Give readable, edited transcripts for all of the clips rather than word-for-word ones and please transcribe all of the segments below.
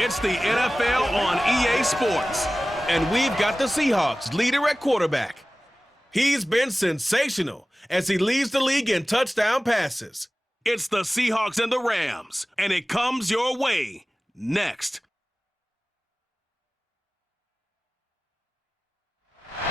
It's the NFL on EA Sports, and we've got the Seahawks leader at quarterback. He's been sensational as he leads the league in touchdown passes. It's the Seahawks and the Rams, and it comes your way next.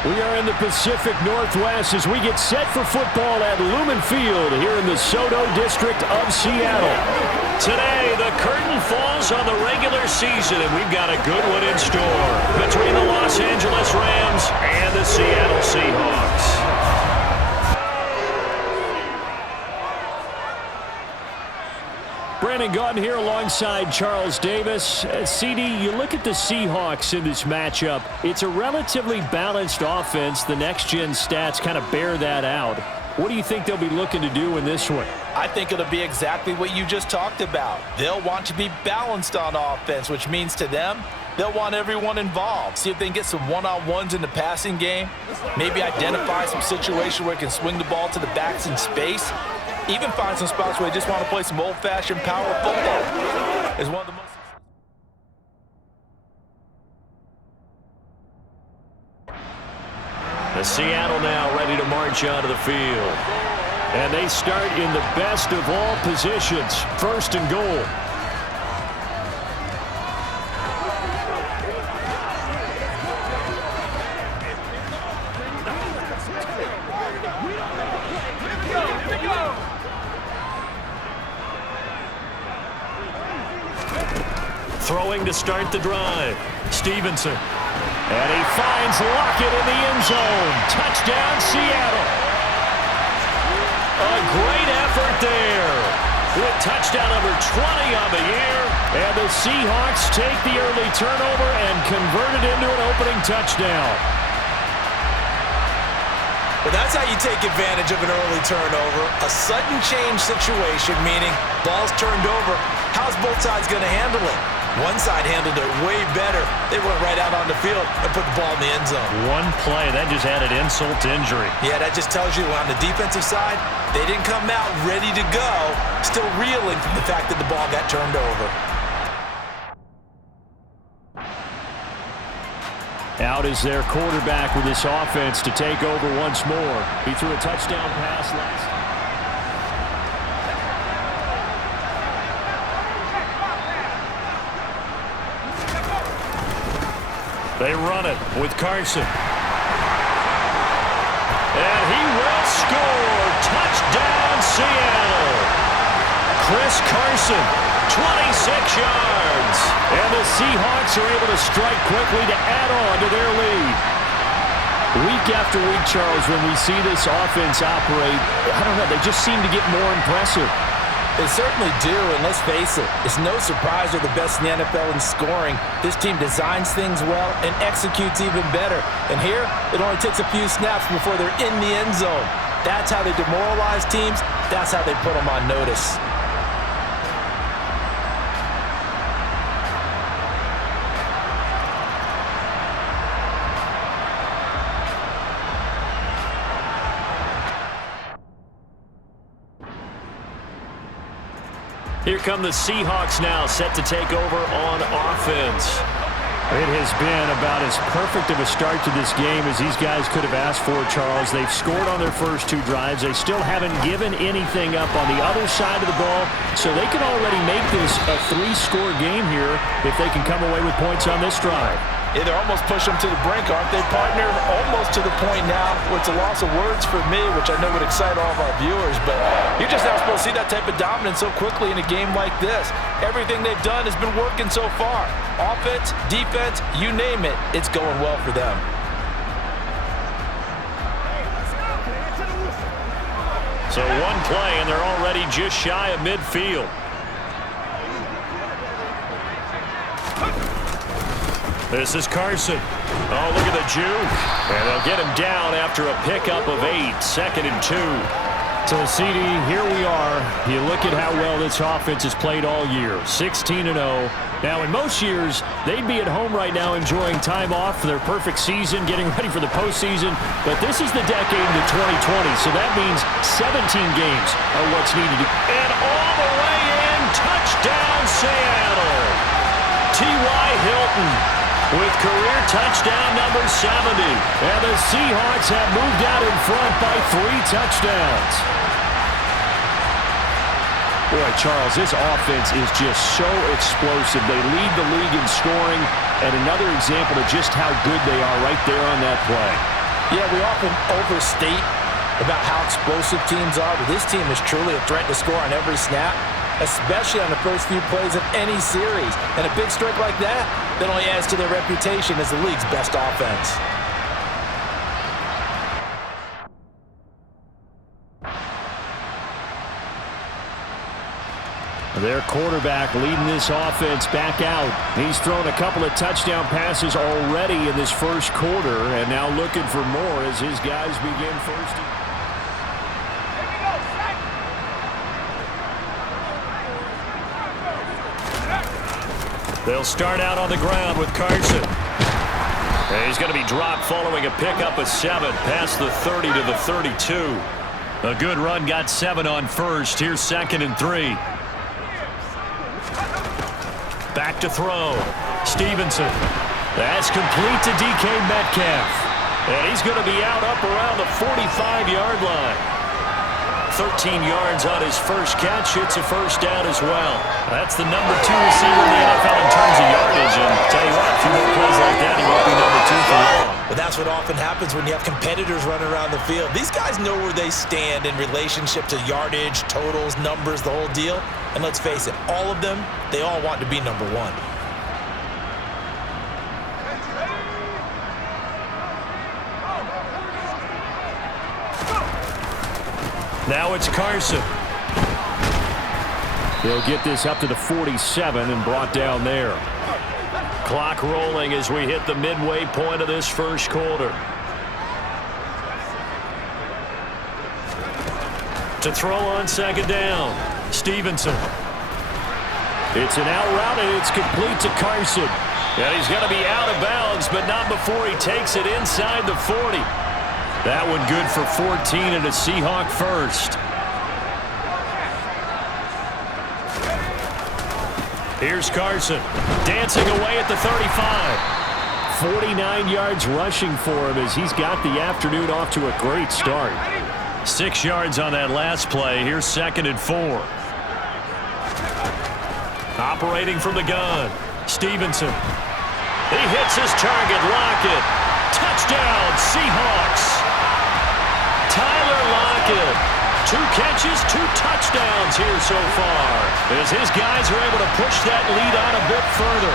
We are in the Pacific Northwest as we get set for football at Lumen Field here in the Soto District of Seattle. Today, the curtain falls on the regular season, and we've got a good one in store between the Los Angeles Rams and the Seattle Seahawks. Brandon Gaudin here alongside Charles Davis. CD, you look at the Seahawks in this matchup. It's a relatively balanced offense. The next-gen stats kind of bear that out. What do you think they'll be looking to do in this one? I think it'll be exactly what you just talked about. They'll want to be balanced on offense, which means to them, they'll want everyone involved. See if they can get some one-on-ones in the passing game. Maybe identify some situation where they can swing the ball to the backs in space. Even find some spots where they just want to play some old-fashioned power football. It's one of the most... The Seattle now ready to march onto the field. And they start in the best of all positions, first and goal. Throwing to start the drive. Stevenson. And he finds Lockett in the end zone. Touchdown, Seattle. A great effort there. With touchdown number 20 on the year. And the Seahawks take the early turnover and convert it into an opening touchdown. Well, that's how you take advantage of an early turnover. A sudden change situation, meaning ball's turned over. How's both sides going to handle it? One side handled it way better. They went right out on the field and put the ball in the end zone. One play, that just added insult to injury. Yeah, that just tells you on the defensive side, they didn't come out ready to go, still reeling from the fact that the ball got turned over. Out is their quarterback with this offense to take over once more. He threw a touchdown pass last time. They run it with Carson. And he will score. Touchdown, Seattle. Chris Carson, 26 yards. And the Seahawks are able to strike quickly to add on to their lead. Week after week, Charles, when we see this offense operate, I don't know, they just seem to get more impressive. They certainly do, and let's face it, it's no surprise they're the best in the NFL in scoring. This team designs things well and executes even better. And here, it only takes a few snaps before they're in the end zone. That's how they demoralize teams. That's how they put them on notice. Here come the Seahawks now, set to take over on offense. It has been about as perfect of a start to this game as these guys could have asked for, Charles. They've scored on their first two drives. They still haven't given anything up on the other side of the ball, so they can already make this a three-score game here if they can come away with points on this drive. Yeah, they're almost pushing them to the brink, aren't they, partner? Almost to the point now where it's a loss of words for me, which I know would excite all of our viewers, but you're just not supposed to see that type of dominance so quickly in a game like this. Everything they've done has been working so far. Offense, defense, you name it, it's going well for them. So one play, and they're already just shy of midfield. This is Carson. Oh, look at the juke. And they'll get him down after a pickup of 8, 2nd and 2. So, CD, here we are. You look at how well this offense has played all year, 16-0. Now, in most years, they'd be at home right now enjoying time off for their perfect season, getting ready for the postseason. But this is the decade into 2020, so that means 17 games are what's needed. And all the way in, touchdown, Seattle. T.Y. Hilton with career touchdown number 70. And the Seahawks have moved out in front by 3 touchdowns. Boy, Charles, this offense is just so explosive. They lead the league in scoring, and another example of just how good they are right there on that play. Yeah, we often overstate about how explosive teams are, but this team is truly a threat to score on every snap, especially on the first few plays of any series. And a big strike like that only adds to their reputation as the league's best offense. Their quarterback leading this offense back out. He's thrown a couple of touchdown passes already in this first quarter, and now looking for more as his guys begin first. They'll start out on the ground with Carson. And he's going to be dropped following a pickup of 7 past the 30 to the 32. A good run got 7 on first. Here's 2nd and 3. Back to throw. Stevenson. That's complete to DK Metcalf. And he's going to be out up around the 45-yard line. 13 yards on his first catch. It's a first down as well. That's the number 2 receiver in the NFL in terms of yardage. And tell you what, a few more plays like that, he won't be number 2 for long. But that's what often happens when you have competitors running around the field. These guys know where they stand in relationship to yardage, totals, numbers, the whole deal. And let's face it, all of them, they all want to be number 1. Now it's Carson. He'll get this up to the 47 and brought down there. Clock rolling as we hit the midway point of this first quarter. To throw on 2nd down. Stevenson. It's an out route, and it's complete to Carson. And he's going to be out of bounds, but not before he takes it inside the 40. That one good for 14 and a Seahawk first. Here's Carson, dancing away at the 35. 49 yards rushing for him as he's got the afternoon off to a great start. 6 yards on that last play. Here's 2nd and 4. Operating from the gun. Stevenson. He hits his target. Lockett. Touchdown, Seahawks. Tyler Lockett. 2 catches, 2 touchdowns here so far, as his guys are able to push that lead out a bit further.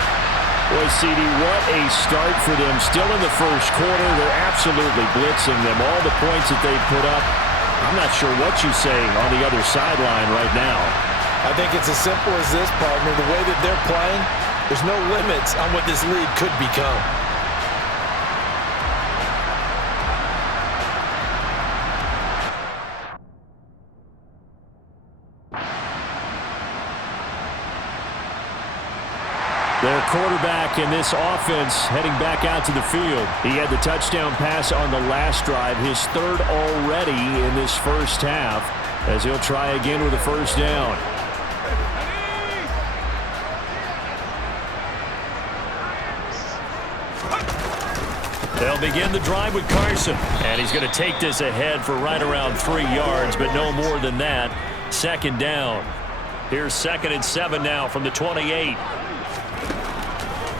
Boy, CD, what a start for them. Still in the first quarter, they're absolutely blitzing them. All the points that they put up, I'm not sure what you say on the other sideline right now. I think it's as simple as this, partner. The way that they're playing, there's no limits on what this lead could become. Their quarterback in this offense heading back out to the field. He had the touchdown pass on the last drive, his 3rd already in this first half, as he'll try again with a first down. They'll begin the drive with Carson, and he's going to take this ahead for right around 3 yards, but no more than that. 2nd down. Here's 2nd and 7 now from the 28.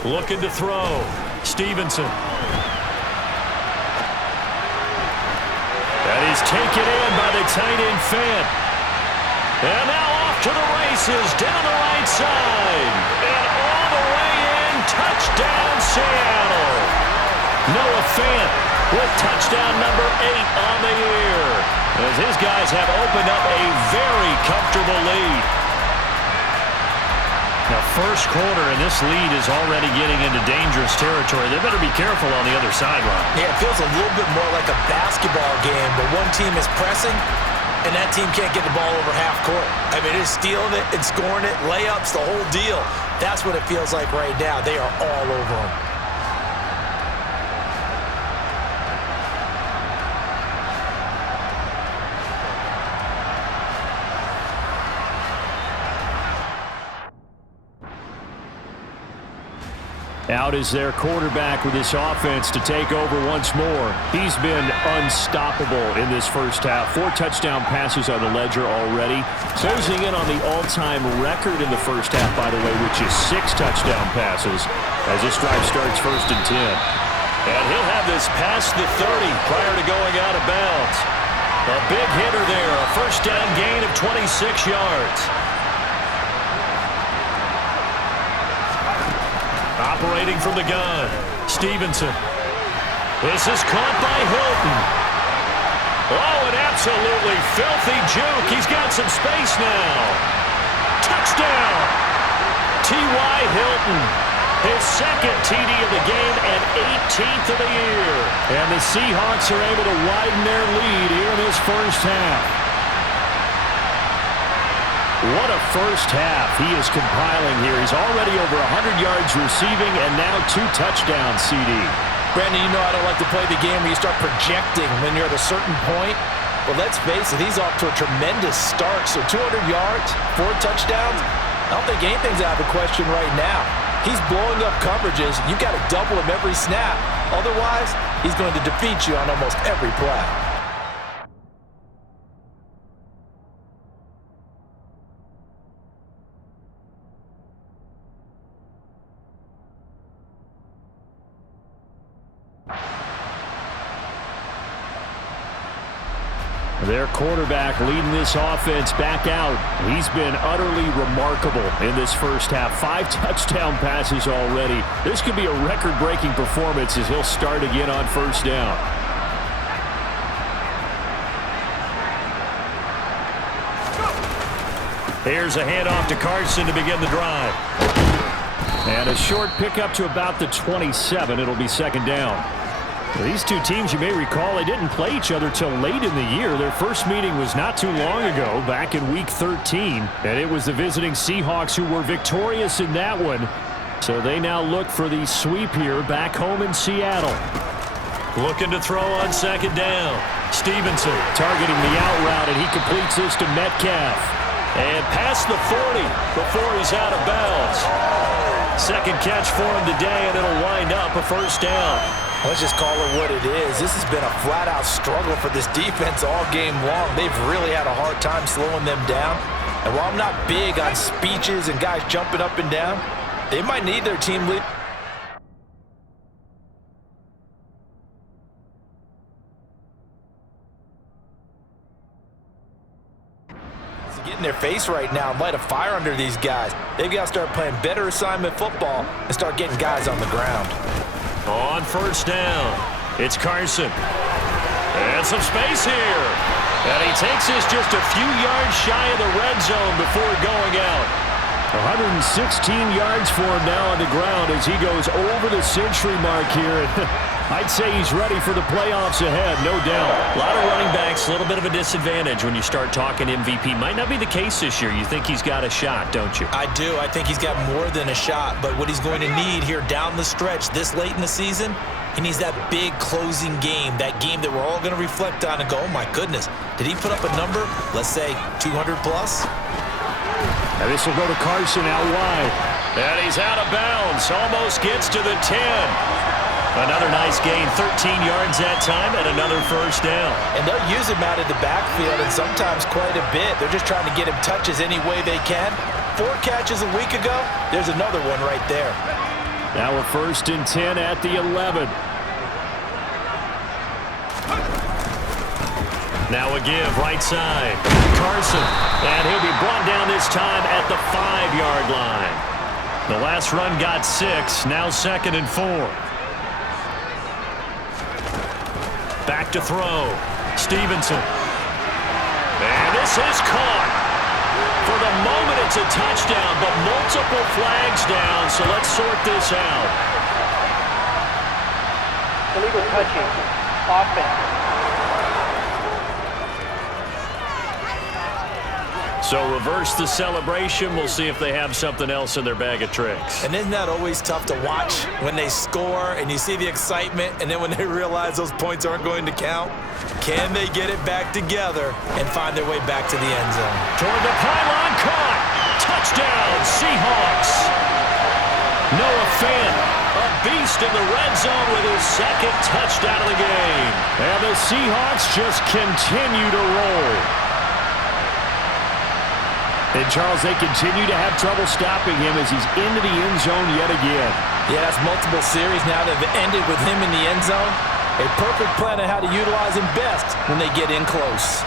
Looking to throw. Stevenson. And he's taken in by the tight end Fant. And now off to the races down the right side. And all the way in. Touchdown, Seattle. Noah Fant with touchdown number 8 on the year, as his guys have opened up a very comfortable lead. Now, first quarter, and this lead is already getting into dangerous territory. They better be careful on the other sideline. Yeah, it feels a little bit more like a basketball game, but one team is pressing, and that team can't get the ball over half court. I mean, it's stealing it and scoring it, layups, the whole deal. That's what it feels like right now. They are all over them. Out is their quarterback with this offense to take over once more. He's been unstoppable in this first half. 4 touchdown passes on the ledger already. Closing in on the all-time record in the first half, by the way, which is 6 touchdown passes as this drive starts 1st and 10. And he'll have this past the 30 prior to going out of bounds. A big hitter there, a first down gain of 26 yards. Operating from the gun, Stevenson. This is caught by Hilton. Oh, an absolutely filthy juke. He's got some space now. Touchdown! T.Y. Hilton. His second TD of the game and 18th of the year. And the Seahawks are able to widen their lead here in this first half. What a first half he is compiling here. He's already over 100 yards receiving and now 2 touchdowns, CD. Brandon, you know I don't like to play the game where you start projecting when you're at a certain point. But let's face it, he's off to a tremendous start. So 200 yards, 4 touchdowns, I don't think anything's out of the question right now. He's blowing up coverages. You've got to double him every snap. Otherwise, he's going to defeat you on almost every play. Their quarterback leading this offense back out. He's been utterly remarkable in this first half. 5 touchdown passes already. This could be a record-breaking performance as he'll start again on first down. Here's a handoff to Carson to begin the drive. And a short pickup to about the 27. It'll be 2nd down. These two teams, you may recall, they didn't play each other till late in the year. Their first meeting was not too long ago, back in Week 13. And it was the visiting Seahawks who were victorious in that one. So they now look for the sweep here back home in Seattle. Looking to throw on 2nd down. Stevenson targeting the out route, and he completes this to Metcalf. And past the 40 before he's out of bounds. Second catch for him today, and it'll wind up a first down. Let's just call it what it is. This has been a flat-out struggle for this defense all game long. They've really had a hard time slowing them down. And while I'm not big on speeches and guys jumping up and down, they might need their team lead. Get in their face right now and light a fire under these guys. They've got to start playing better assignment football and start getting guys on the ground. On first down, it's Carson. And some space here. And he takes this just a few yards shy of the red zone before going out. 116 yards for him now on the ground as he goes over the century mark here. I'd say he's ready for the playoffs ahead, no doubt. A lot of running backs, a little bit of a disadvantage when you start talking MVP. Might not be the case this year. You think he's got a shot, don't you? I do. I think he's got more than a shot. But what he's going to need here down the stretch this late in the season, he needs that big closing game, that game that we're all going to reflect on and go, oh, my goodness, did he put up a number, let's say 200 plus? And this will go to Carson out wide. And he's out of bounds. Almost gets to the 10. Another nice gain, 13 yards that time, and another first down. And they'll use him out of the backfield, and sometimes quite a bit. They're just trying to get him touches any way they can. 4 catches a week ago, there's another one right there. Now we're 1st and 10 at the 11. Now a give, right side. Carson, and he'll be brought down this time at the 5-yard line. The last run got 6, now 2nd and 4. Back to throw. Stevenson. And this is caught. For the moment, it's a touchdown, but multiple flags down, so let's sort this out. Illegal touching. Offense. So reverse the celebration. We'll see if they have something else in their bag of tricks. And isn't that always tough to watch when they score and you see the excitement, and then when they realize those points aren't going to count? Can they get it back together and find their way back to the end zone? Toward the pylon, caught. Touchdown, Seahawks. Noah Fant, a beast in the red zone with his second touchdown of the game. And the Seahawks just continue to roll. And, Charles, they continue to have trouble stopping him as he's into the end zone yet again. Yeah, that's multiple series now that have ended with him in the end zone. A perfect plan on how to utilize him best when they get in close.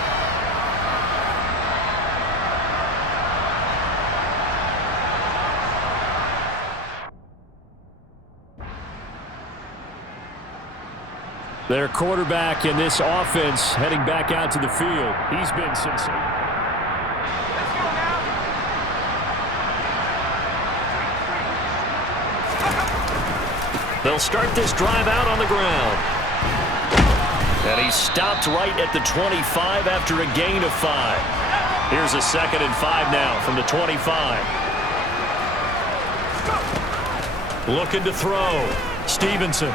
Their quarterback in this offense heading back out to the field. He's been sensational. They'll start this drive out on the ground. And he stopped right at the 25 after a gain of 5. Here's a 2nd and 5 now from the 25. Looking to throw. Stevenson.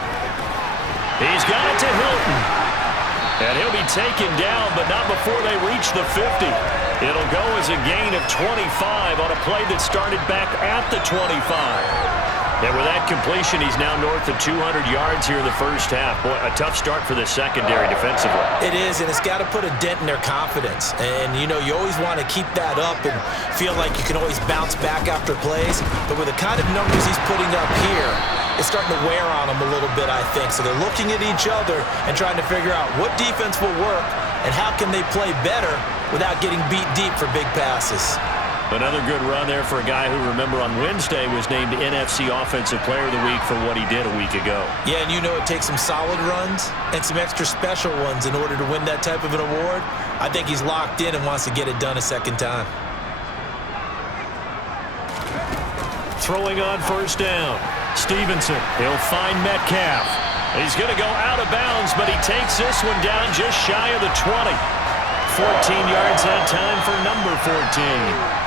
He's got it to Hilton. And he'll be taken down, but not before they reach the 50. It'll go as a gain of 25 on a play that started back at the 25. And with that completion, he's now north of 200 yards here in the first half. Boy, a tough start for the secondary defensively. It is, and it's got to put a dent in their confidence. And, you know, you always want to keep that up and feel like you can always bounce back after plays. But with the kind of numbers he's putting up here, it's starting to wear on them a little bit, I think. So they're looking at each other and trying to figure out what defense will work and how can they play better without getting beat deep for big passes. Another good run there for a guy who, remember, on Wednesday was named NFC Offensive Player of the Week for what he did a week ago. Yeah, and you know it takes some solid runs and some extra special ones in order to win that type of an award. I think he's locked in and wants to get it done a second time. Throwing on first down. Stevenson, he'll find Metcalf. He's going to go out of bounds, but he takes this one down just shy of the 20. 14 yards that time for number 14.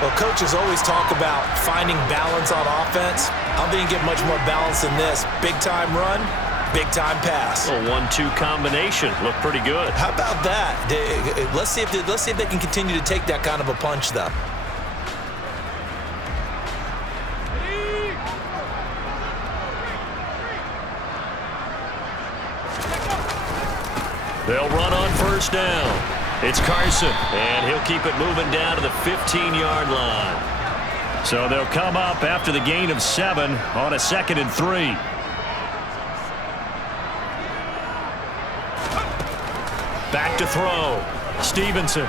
Well, coaches always talk about finding balance on offense. I don't think you get much more balance than this. Big-time run, big-time pass. A 1-2 combination. Looked pretty good. How about that? Let's see if they can continue to take that kind of a punch, though. They'll run on first down. It's Carson, and he'll keep it moving down to the 15-yard line. So they'll come up after the gain of 7 on a 2nd and 3. Back to throw. Stevenson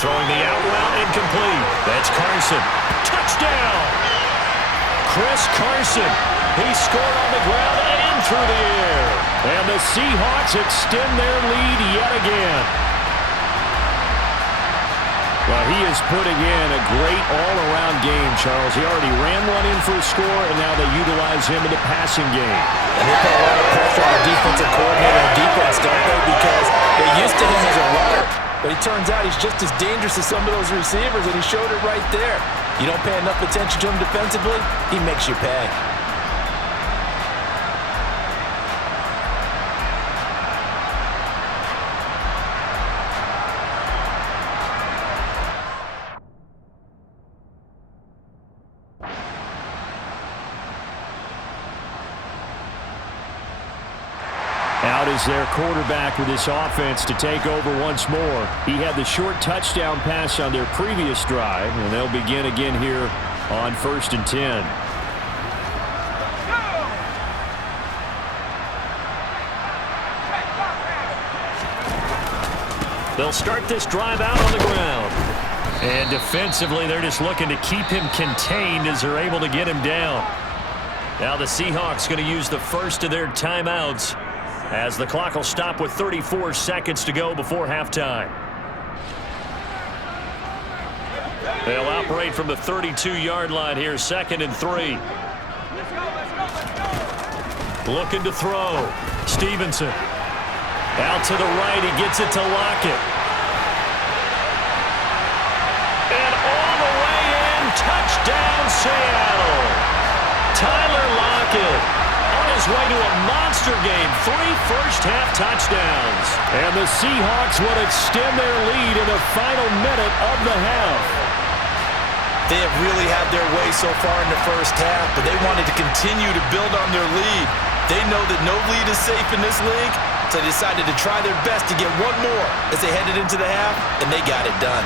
throwing the out route incomplete. That's Carson. Touchdown! Chris Carson. He scored on the ground and through the air. And the Seahawks extend their lead yet again. Well, he is putting in a great all-around game, Charles. He already ran one in for a score, and now they utilize him in the passing game. And they put a lot of pressure on the defensive coordinator and defense, don't they? Because they're used to him as a runner. But it turns out he's just as dangerous as some of those receivers, and he showed it right there. You don't pay enough attention to him defensively, he makes you pay. Out is their quarterback with this offense to take over once more. He had the short touchdown pass on their previous drive, and they'll begin again here on 1st and 10. They'll start this drive out on the ground. And defensively, they're just looking to keep him contained as they're able to get him down. Now the Seahawks going to use the first of their timeouts as the clock will stop with 34 seconds to go before halftime. They'll operate from the 32-yard line here, 2nd and 3. Looking to throw. Stevenson. Out to the right, he gets it to Lockett. And all the way in, touchdown Seattle. Tyler Lockett on his way to a monster game, 3 first-half touchdowns. And the Seahawks will extend their lead in the final minute of the half. They have really had their way so far in the first half, but they wanted to continue to build on their lead. They know that no lead is safe in this league, so they decided to try their best to get one more as they headed into the half, and they got it done.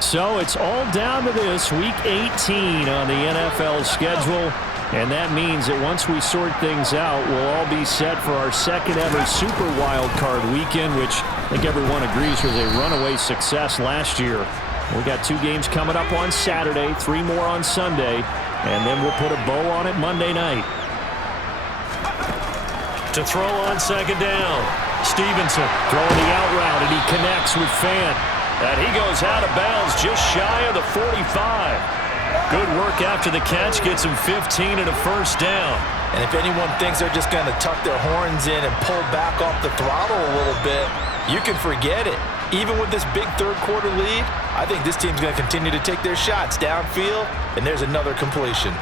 So it's all down to this, Week 18 on the NFL schedule. And that means that once we sort things out, we'll all be set for our second ever Super Wild Card weekend, which I think everyone agrees was a runaway success last year. We got 2 games coming up on Saturday, 3 more on Sunday, and then we'll put a bow on it Monday night. To throw on second down, Stevenson throwing the out route, and he connects with Fant. And he goes out of bounds just shy of the 45. Good work after the catch, gets him 15 and a first down. And if anyone thinks they're just going to tuck their horns in and pull back off the throttle a little bit, you can forget it. Even with this big third-quarter lead, I think this team's going to continue to take their shots downfield, and there's another completion.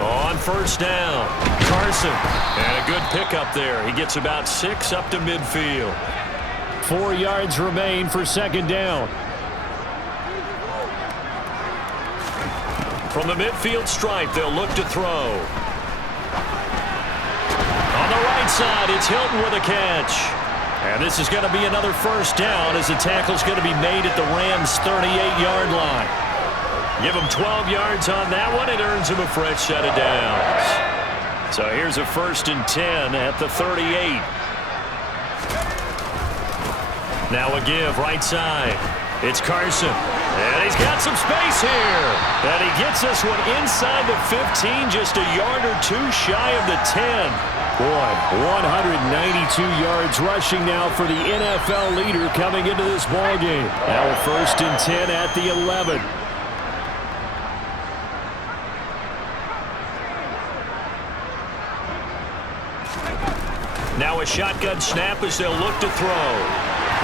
On first down, Carson. And a good pickup there. He gets about 6 up to midfield. 4 yards remain for second down. From the midfield stripe, they'll look to throw. On the right side, it's Hilton with a catch. And this is going to be another first down as the tackle's going to be made at the Rams' 38-yard line. Give him 12 yards on that one. It earns him a fresh set of downs. So here's a 1st and 10 at the 38. Now a give right side. It's Carson. And he's got some space here. And he gets this one inside the 15, just a yard or 2 shy of the 10. Boy, 192 yards rushing now for the NFL leader coming into this ballgame. Now a 1st and 10 at the 11. Now a shotgun snap as they'll look to throw.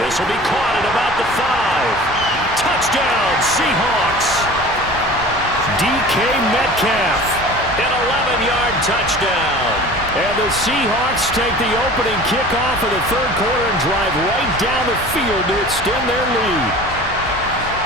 This will be caught at about the 5. Touchdown, Seahawks. DK Metcalf. An 11-yard touchdown. And the Seahawks take the opening kickoff of the third quarter and drive right down the field to extend their lead.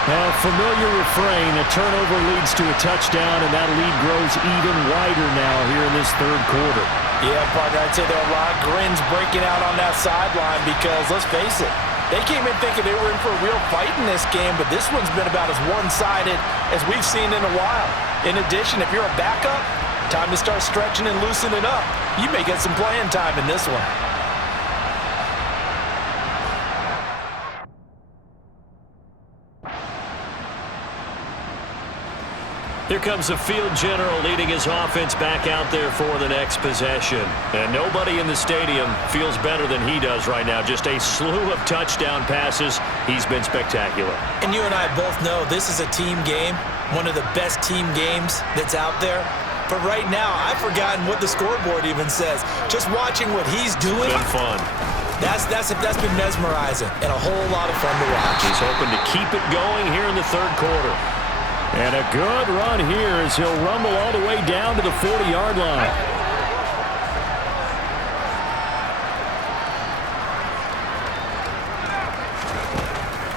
A familiar refrain, a turnover leads to a touchdown, and that lead grows even wider now here in this third quarter. Yeah, partner, I'd say there are a lot of grins breaking out on that sideline because, let's face it, they came in thinking they were in for a real fight in this game, but this one's been about as one-sided as we've seen in a while. In addition, if you're a backup, time to start stretching and loosening up. You may get some playing time in this one. Here comes the field general leading his offense back out there for the next possession. And nobody in the stadium feels better than he does right now. Just a slew of touchdown passes. He's been spectacular. And you and I both know this is a team game, one of the best team games that's out there. But right now, I've forgotten what the scoreboard even says. Just watching what he's doing. It's been fun. That's been mesmerizing and a whole lot of fun to watch. He's hoping to keep it going here in the third quarter. And a good run here as he'll rumble all the way down to the 40-yard line.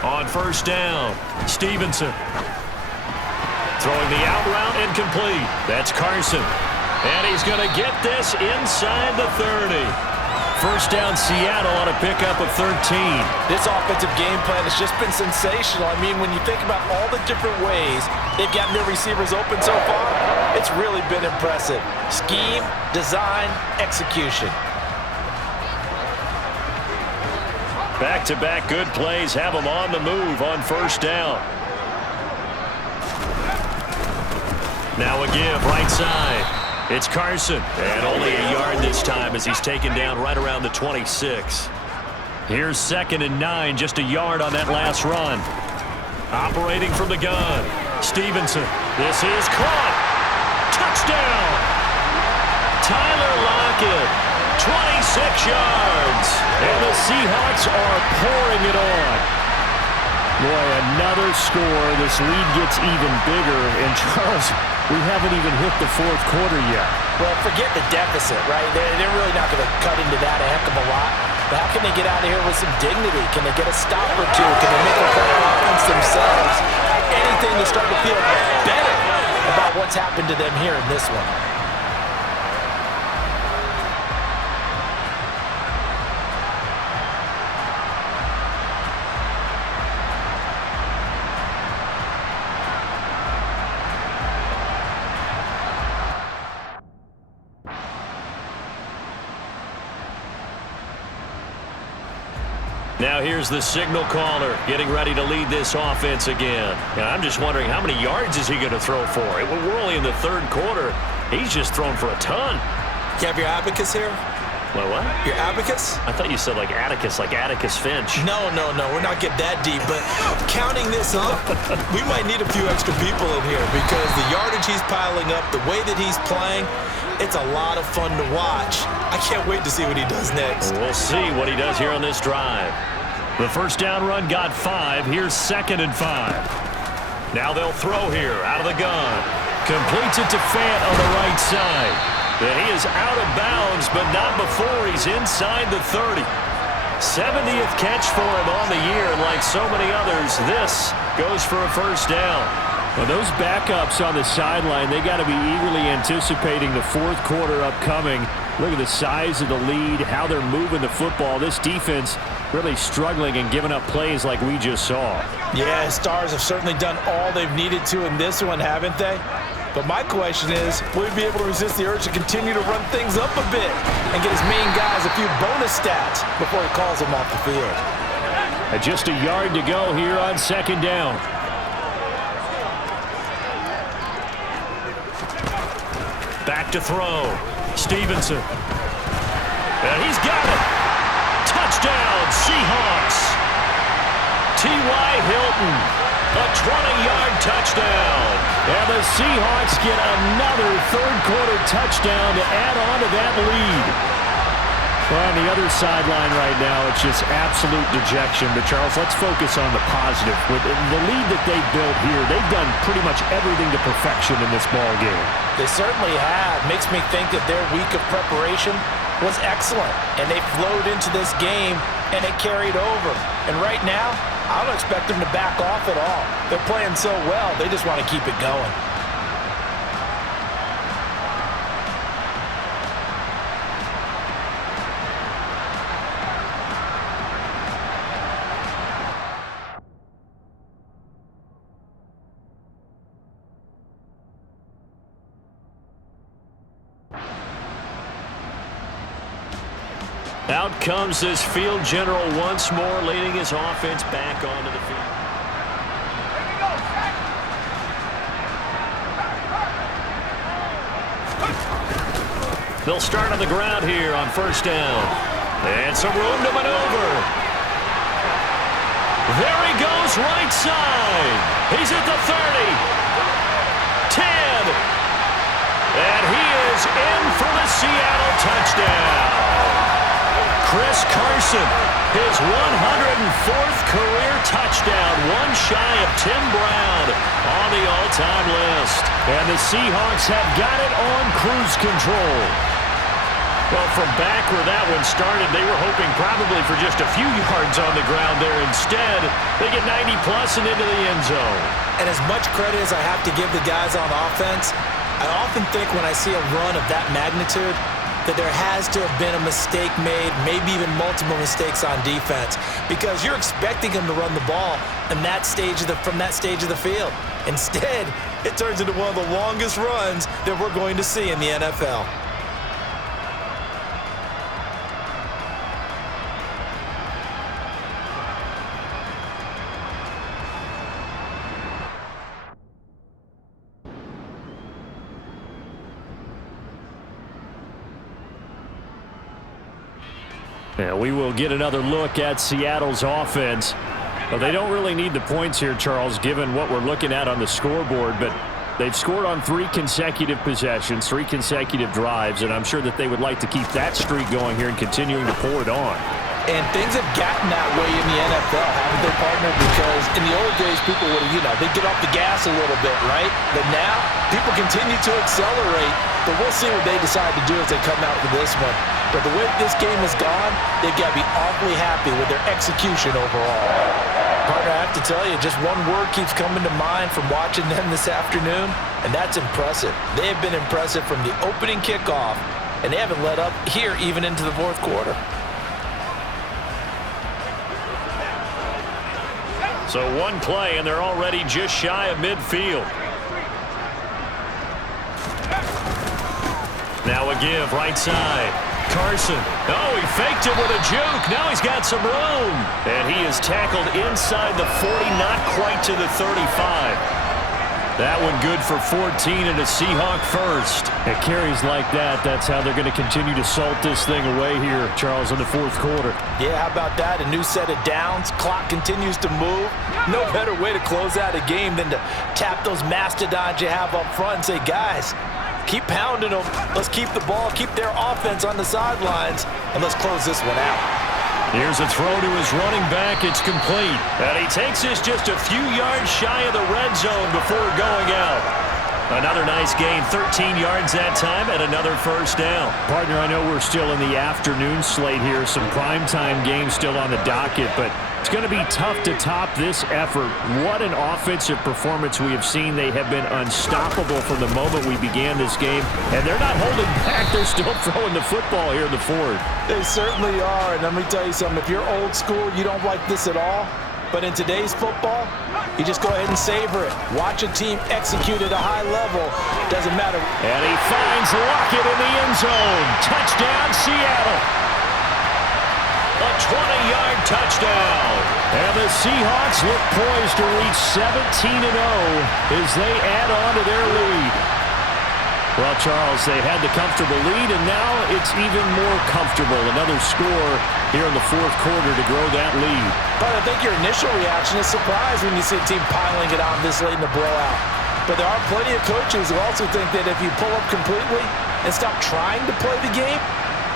On first down, Stevenson. Throwing the out route incomplete. That's Carson. And he's going to get this inside the 30. First down, Seattle on a pickup of 13. This offensive game plan has just been sensational. I mean, when you think about all the different ways they've gotten their receivers open so far, it's really been impressive. Scheme, design, execution. Back-to-back good plays have them on the move on first down. Now a give, right side. It's Carson. And only a yard this time as he's taken down right around the 26. Here's 2nd and 9, just a yard on that last run. Operating from the gun, Stevenson. This is caught. Touchdown. Tyler Lockett, 26 yards. And the Seahawks are pouring it on. Boy, another score. This lead gets even bigger. And Charles, we haven't even hit the 4th quarter yet. Well, forget the deficit, right? They're really not going to cut into that a heck of a lot. But how can they get out of here with some dignity? Can they get a stop or two? Can they make a play on offense themselves? Anything to start to feel better about what's happened to them here in this one. Now here's the signal caller getting ready to lead this offense again. And I'm just wondering how many yards is he going to throw for? We're only in the 3rd quarter. He's just thrown for a ton. You have your abacus here? My what? Your abacus? I thought you said like Atticus Finch. No. We're not getting that deep. But counting this up, we might need a few extra people in here because the yardage he's piling up, the way that he's playing, it's a lot of fun to watch. I can't wait to see what he does next. We'll see what he does here on this drive. The first down run got 5. Here's 2nd and 5. Now they'll throw here out of the gun. Completes it to Fant on the right side. And he is out of bounds, but not before he's inside the 30. 70th catch for him on the year. And like so many others, this goes for a first down. Well, those backups on the sideline, they got to be eagerly anticipating the 4th quarter upcoming. Look at the size of the lead, how they're moving the football. This defense really struggling and giving up plays like we just saw. Yeah, Stars have certainly done all they've needed to in this one, haven't they? But my question is, will he be able to resist the urge to continue to run things up a bit and get his main guys a few bonus stats before he calls them off the field? And just a yard to go here on 2nd down. Back to throw. Stevenson. And he's got it. Touchdown, Seahawks. T.Y. Hilton. A 20-yard touchdown. And the Seahawks get another 3rd quarter touchdown to add on to that lead. Well, on the other sideline right now, it's just absolute dejection. But, Charles, let's focus on the positive. With the lead that they built here, they've done pretty much everything to perfection in this ball game. They certainly have. Makes me think that their week of preparation was excellent. And they flowed into this game, and it carried over. And right now, I don't expect them to back off at all. They're playing so well, they just want to keep it going. Out comes this field general once more, leading his offense back onto the field. They'll start on the ground here on 1st down. And some room to maneuver. There he goes, right side. He's at the 30. 10. And he is in for the Seattle touchdown. Chris Carson, his 104th career touchdown, one shy of Tim Brown on the all-time list. And the Seahawks have got it on cruise control. Well, from back where that one started, they were hoping probably for just a few yards on the ground there. Instead, they get 90-plus and into the end zone. And as much credit as I have to give the guys on offense, I often think when I see a run of that magnitude that there has to have been a mistake made, maybe even multiple mistakes on defense, because you're expecting them to run the ball in that stage from that stage of the field. Instead, it turns into one of the longest runs that we're going to see in the NFL. And we will get another look at Seattle's offense. Well, they don't really need the points here, Charles, given what we're looking at on the scoreboard, but they've scored on 3 consecutive possessions, 3 consecutive drives, and I'm sure that they would like to keep that streak going here and continuing to pour it on. And things have gotten that way in the NFL, haven't they, partner? Because in the old days, people would, they'd get off the gas a little bit, right? But now, people continue to accelerate, but we'll see what they decide to do as they come out for this one. But the way this game has gone, they've got to be awfully happy with their execution overall. Partner, I have to tell you, just one word keeps coming to mind from watching them this afternoon, and that's impressive. They have been impressive from the opening kickoff, and they haven't let up here even into the fourth quarter. So one play, and they're already just shy of midfield. Now a give, right side. Carson. Oh, he faked it with a juke. Now he's got some room. And he is tackled inside the 40, not quite to the 35. That one good for 14 and a Seahawk first. It carries like that. That's how they're going to continue to salt this thing away here, Charles, in the fourth quarter. Yeah, how about that? A new set of downs. Clock continues to move. No better way to close out a game than to tap those mastodons you have up front and say, guys, keep pounding them. Let's keep the ball, keep their offense on the sidelines, and let's close this one out. Here's a throw to his running back. It's complete. And he takes this just a few yards shy of the red zone before going out. Another nice gain, 13 yards that time, and another first down. Partner, I know we're still in the afternoon slate here. Some primetime games still on the docket, but it's going to be tough to top this effort. What an offensive performance we have seen. They have been unstoppable from the moment we began this game, and they're not holding back. They're still throwing the football here in the fourth. They certainly are, and let me tell you something. If you're old school, you don't like this at all. But in today's football, you just go ahead and savor it. Watch a team execute at a high level. Doesn't matter. And he finds Lockett in the end zone. Touchdown, Seattle. A 20-yard touchdown. And the Seahawks look poised to reach 17-0 as they add on to their lead. Well, Charles, they had the comfortable lead, and now it's even more comfortable. Another score here in the fourth quarter to grow that lead. But I think your initial reaction is surprise when you see a team piling it on this late in the blowout. But there are plenty of coaches who also think that if you pull up completely and stop trying to play the game,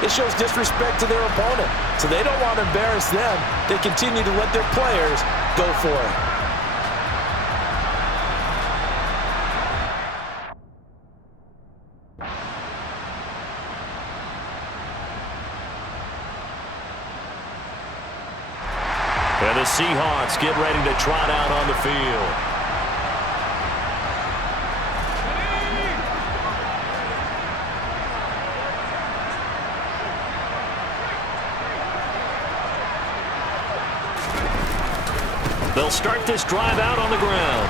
it shows disrespect to their opponent. So they don't want to embarrass them. They continue to let their players go for it. And the Seahawks get ready to trot out on the field. They'll start this drive out on the ground.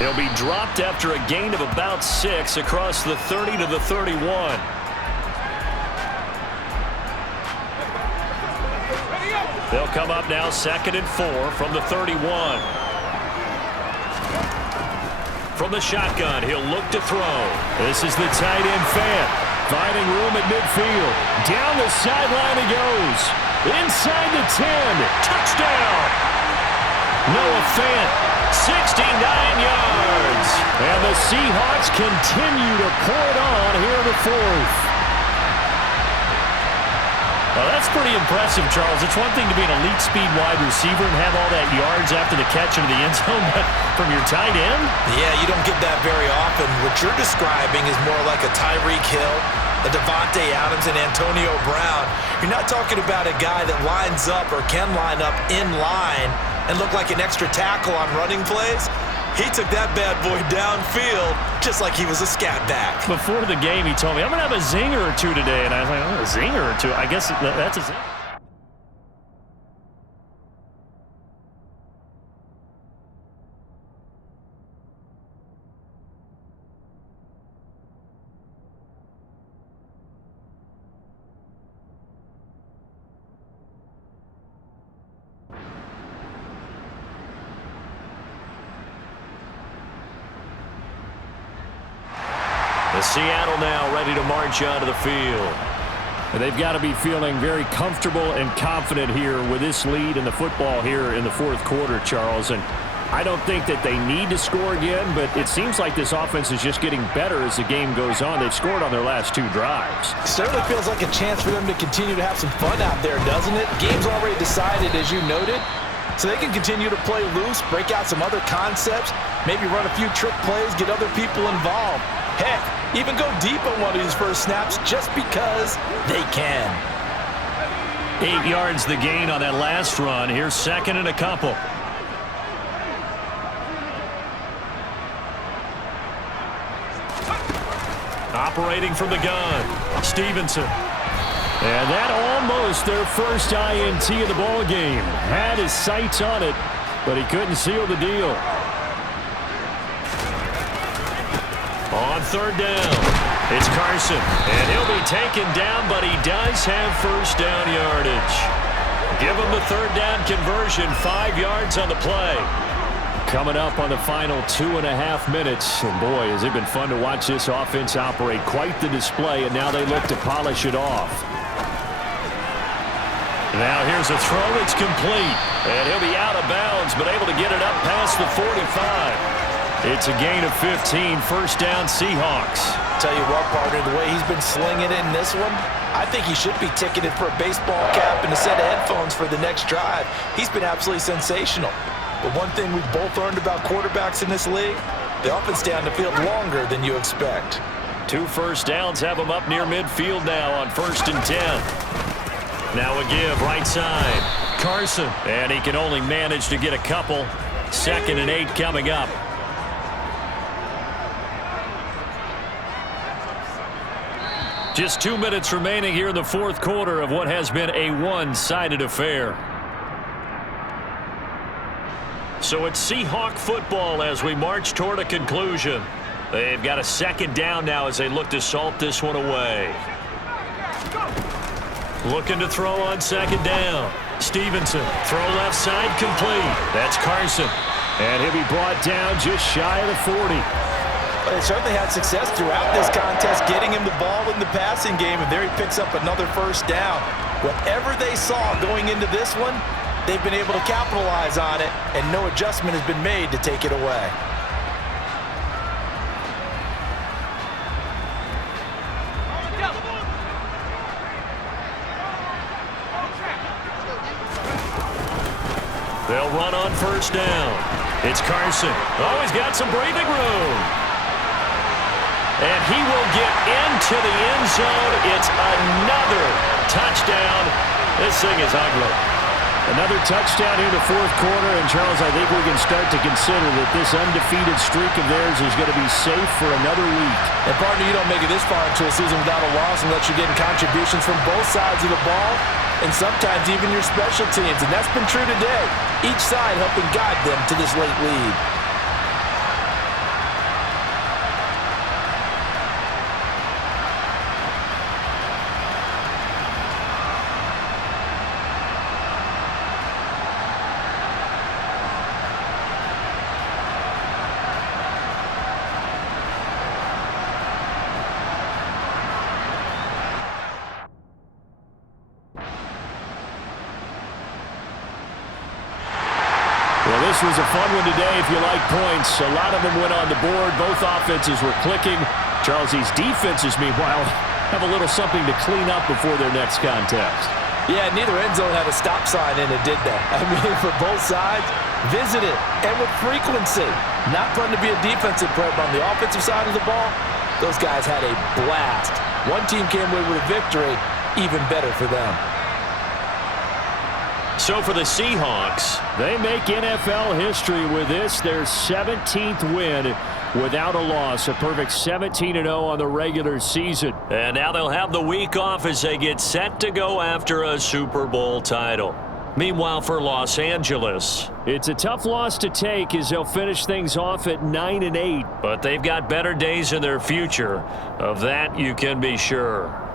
He'll be dropped after a gain of about 6 across the 30 to the 31. They'll come up now 2nd and 4 from the 31. From the shotgun, he'll look to throw. This is the tight end Fant, finding room at midfield. Down the sideline he goes. Inside the 10. Touchdown! Noah Fant, 69 yards. And the Seahawks continue to pour it on here in the fourth. Well, that's pretty impressive, Charles. It's one thing to be an elite speed wide receiver and have all that yards after the catch into the end zone, but from your tight end? Yeah, you don't get that very often. What you're describing is more like a Tyreek Hill, a Devontae Adams, and Antonio Brown. You're not talking about a guy that lines up or can line up in line and look like an extra tackle on running plays. He took that bad boy downfield just like he was a scat back. Before the game, he told me, I'm going to have a zinger or two today. And I was like, oh, a zinger or two? I guess that's a zinger. The Seattle now ready to march onto the field. And they've got to be feeling very comfortable and confident here with this lead in the football here in the fourth quarter, Charles. And I don't think that they need to score again, but it seems like this offense is just getting better as the game goes on. They've scored on their last 2 drives. Certainly feels like a chance for them to continue to have some fun out there, doesn't it? Game's already decided, as you noted, so they can continue to play loose, break out some other concepts, maybe run a few trick plays, get other people involved. Heck, even go deep on one of these first snaps just because they can. 8 yards the gain on that last run. Here's second and a couple. Operating from the gun, Stevenson. And that almost their first INT of the ball game. Had his sights on it, but he couldn't seal the deal. On third down, it's Carson. And he'll be taken down, but he does have first down yardage. Give him the third down conversion, 5 yards on the play. Coming up on the final 2.5 minutes. And boy, has it been fun to watch this offense operate. Quite the display, and now they look to polish it off. Now here's a throw that's complete. And he'll be out of bounds, but able to get it up past the 45. It's a gain of 15, first down Seahawks. Tell you what, partner, the way he's been slinging it in this one, I think he should be ticketed for a baseball cap and a set of headphones for the next drive. He's been absolutely sensational. But one thing we've both learned about quarterbacks in this league, they often stay on the field longer than you expect. 2 first downs have them up near midfield now on 1st and 10. Now a give right side. Carson. And he can only manage to get a couple. 2nd and 8 coming up. Just 2 minutes remaining here in the fourth quarter of what has been a one-sided affair. So it's Seahawk football as we march toward a conclusion. They've got a 2nd down now as they look to salt this one away. Looking to throw on 2nd down. Stevenson, throw left side complete. That's Carson. And he'll be brought down just shy of the 40. They certainly had success throughout this contest, getting him the ball in the passing game, and there he picks up another first down. Whatever they saw going into this one, they've been able to capitalize on it, and no adjustment has been made to take it away. They'll run on first down. It's Carson. Oh, he's got some breathing room. And he will get into the end zone. It's another touchdown. This thing is ugly. Another touchdown here in the fourth quarter. And, Charles, I think we can start to consider that this undefeated streak of theirs is going to be safe for another week. And, partner, you don't make it this far into a season without a loss unless you're getting contributions from both sides of the ball and sometimes even your special teams. And that's been true today. Each side helping guide them to this late lead. Well, this was a fun one today if you like points. A lot of them went on the board. Both offenses were clicking. Charles, these defenses, meanwhile, have a little something to clean up before their next contest. Yeah, neither end zone had a stop sign in it, did they? I mean, for both sides, visited and with frequency. Not fun to be a defensive player, but on the offensive side of the ball, those guys had a blast. One team came away with a victory, even better for them. So for the Seahawks, they make NFL history with this, their 17th win without a loss, a perfect 17-0 on the regular season. And now they'll have the week off as they get set to go after a Super Bowl title. Meanwhile, for Los Angeles, it's a tough loss to take as they'll finish things off at 9-8. But they've got better days in their future. Of that, you can be sure.